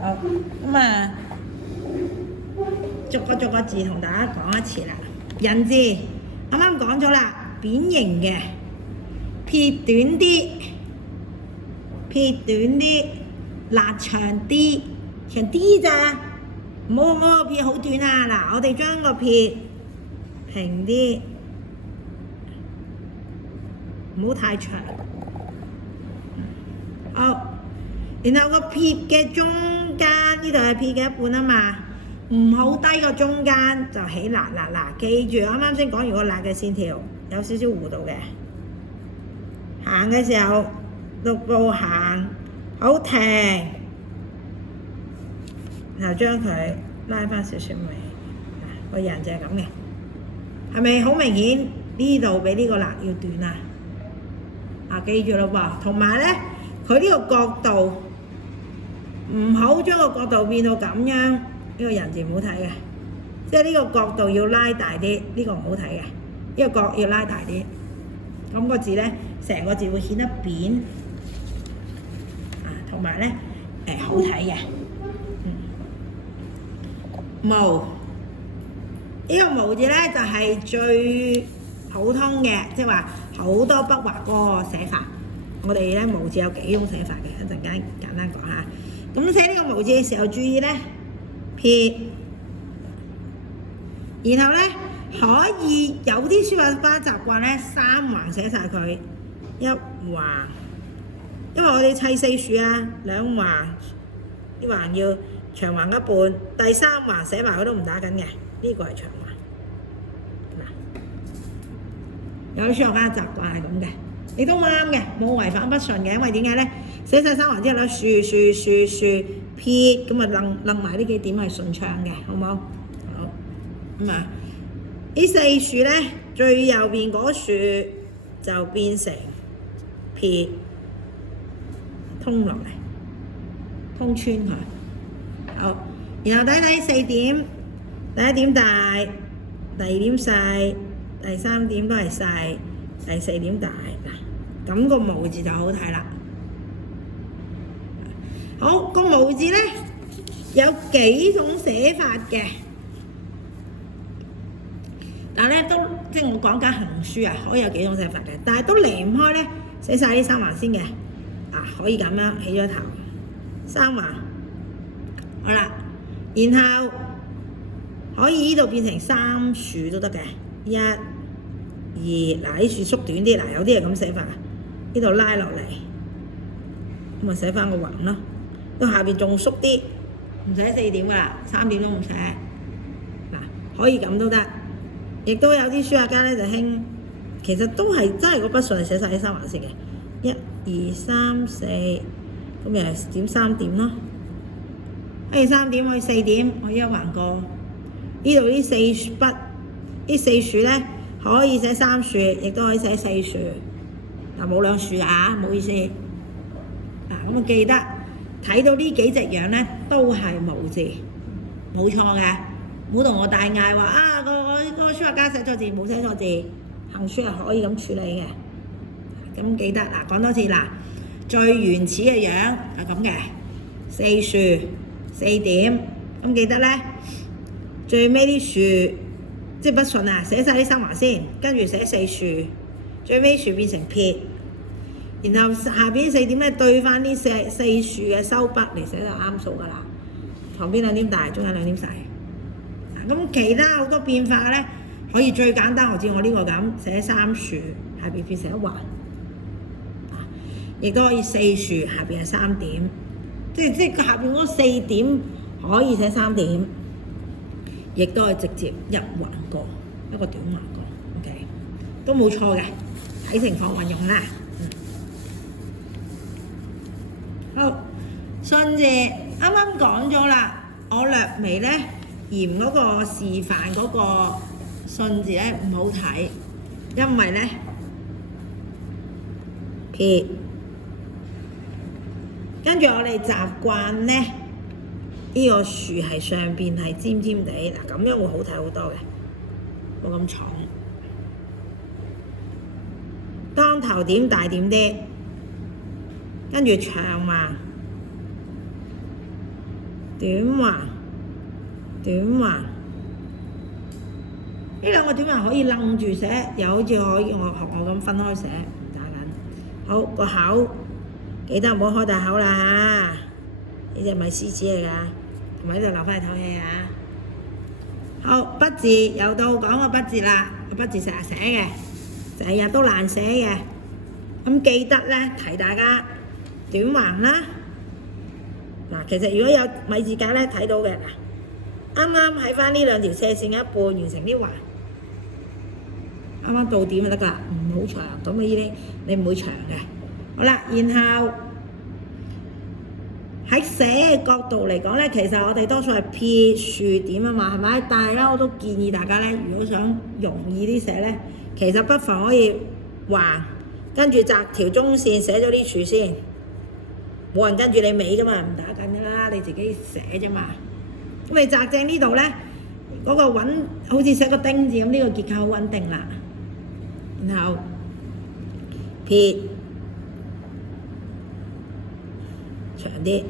好，咁啊，逐個字同大家講一次啦。人字啱啱講咗啦，扁形嘅，撇短啲，辣長啲，長啲咋？唔好個撇好短啊！嗱，我哋將個撇平啲，唔好太長。好，然後個撇嘅中間呢度係撇嘅一半啊嘛，唔好低過中間就起辣。記住啱啱先講完個辣嘅線條，有少少弧度嘅。行嘅時候6步行，好停，然後將佢拉翻少少尾，個人就係咁嘅，係咪好明顯？呢度比呢個辣要短啊！記住咯噃，同埋咧，佢呢個角度唔好將個角度變到咁樣，呢個人字唔好睇嘅，即係呢個角度要拉大啲，呢個唔好睇嘅，呢個角要拉大啲，咁個字咧，成個字會顯得扁，同埋咧好睇嘅。毛呢個毛字咧就係最普通嘅，即係話好多筆畫嗰個寫法。我哋咧毛字有幾種寫法嘅，一陣間簡單講下。咁寫呢個毛字嘅時候，注意咧撇，然後咧可以有啲書法家習慣咧3橫寫晒佢，一橫，因為我哋砌4豎啊，2橫，呢橫要長橫一半，第3橫寫埋佢都唔打緊嘅，呢個係長橫。有啲書法家習慣係咁嘅，你都啱嘅，冇違反不順嘅，因為點解咧？寫晒3橫之後咧，豎撇咁啊，楞埋呢幾點係順暢嘅，好唔好？好咁啊，呢4豎咧，最右邊嗰豎就變成撇，通落嚟，通穿佢。好，然後睇睇4點，第1點大，第2點細，第3點都係細，第4點大嗱，咁個毛字就好睇啦。好，個毛字咧有幾種寫法嘅，但係咧都即係我講緊行書啊，可以有幾種寫法嘅，但係都離唔開咧寫晒呢3橫先嘅，可以咁樣起咗頭，3橫，好啦，然後可以呢度變成3豎都得嘅，1、2，嗱呢豎縮短啲，嗱有啲係咁寫法，呢度拉落嚟，咁啊寫翻個橫咯，到下邊仲縮啲，唔使4點噶啦，3點都唔寫，嗱可以咁都得，亦都有啲書法家咧就興，其實都係真係個筆順係寫晒呢3橫先嘅，1、2、3、4，咁又係點3點咯，可以3點，可以4點，可以一橫過，呢度呢4筆，呢4豎咧可以寫3豎，亦都可以寫4豎，嗱冇2豎啊，唔好意思，咁記得睇到呢幾隻樣咧都係毛字，冇錯嘅，唔好同我大嗌話個書法家寫錯字，冇寫錯字，行書係可以咁處理嘅。咁記得嗱，講多次嗱，最原始嘅樣係咁嘅，4豎4點，咁記得咧，最尾啲豎即係筆順啊，寫晒呢3橫先，跟住寫4豎，最尾豎變成撇，然後下邊4點咧對翻呢4豎嘅收筆嚟寫就啱數噶啦，旁邊2點大，中間2點細。咁其他好多變化咧，可以最簡單，好似我呢個咁寫3豎，下邊變成一橫，亦都可以4豎，下邊係3點，即係下邊嗰4點可以寫3點，亦都係直接一橫過，一個短橫過 ，OK， 都冇錯嘅，睇情況運用啦。好，順字啱啱講咗啦，我略微咧嫌嗰個示範嗰個順字咧唔好睇，因為咧撇，跟住我哋習慣咧呢個豎係上邊係尖尖地，嗱咁樣會好睇好多嘅，冇咁重。當頭點大點啲，跟住長橫，短橫，短橫。呢兩個短橫可以楞住寫，又好似可以學我咁分開寫，唔打緊。好，個口記得唔好開大口啦嚇，呢隻咪獅子嚟㗎，同埋呢度留翻嚟透氣啊！好，筆字又到講個筆字啦，個筆字成日寫嘅，成日都難寫嘅。咁記得咧提大家短橫啦。嗱，其實如果有米字格咧睇到嘅，嗱，啱啱喺翻呢兩條斜線一半完成啲橫，啱啱到點就得㗎啦，唔好長。咁呢啲你唔會長嘅。好啦，然後喺寫嘅角度嚟講咧，其實我哋多數係撇豎點啊嘛，係咪？但係咧我都建議大家咧，如果想容易啲寫咧，其實不妨可以橫，跟住擲條中線寫咗啲豎先。冇人跟住你尾㗎嘛，唔打緊㗎啦，你自己寫啫嘛。咁你擲正呢度咧，嗰個穩好似寫個丁字咁，呢個結構好穩定啦。然後撇長啲，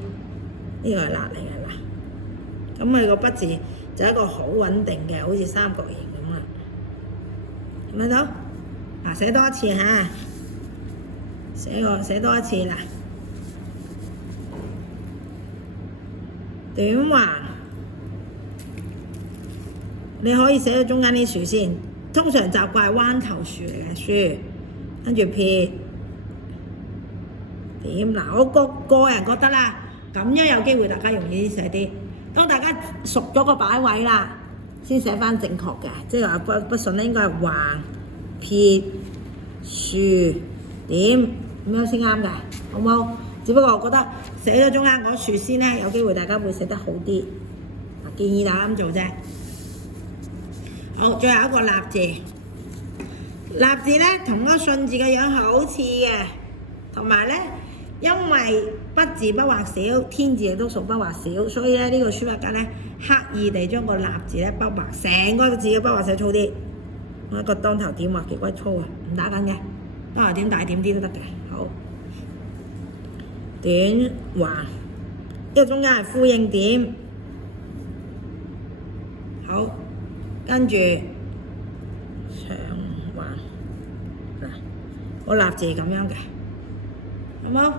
呢個係捺嚟嘅嗱。咁佢個筆字就係一個好穩定嘅，好似三角形咁啦。睇唔睇到？嗱，寫多一次嚇，寫多一次啦。短橫，你可以寫到中間啲豎先，通常習慣係彎頭豎嚟嘅豎，跟住撇點。嗱，我個人覺得啦，咁樣有機會大家容易啲寫啲。當大家熟咗個擺位啦，先寫翻正確嘅，即係話筆順咧應該係橫撇豎點咁樣先啱嘅，好冇？只不過我覺得寫咗中間嗰豎先咧，有機會大家會寫得好啲。建議大家咁做啫。好，最後一個立字，立字咧同嗰個順字嘅樣好似嘅，同埋咧因為筆字不畫少，天字亦都屬不畫少，所以咧呢個書法家咧刻意地將個立字咧不畫，成個字嘅不畫寫粗啲。我一個當頭點畫極鬼粗啊，唔打緊嘅，當頭點大點啲都得嘅。好。短橫，呢個中間係呼應點，好，跟住長橫，嗱，個立字係咁樣嘅，好冇？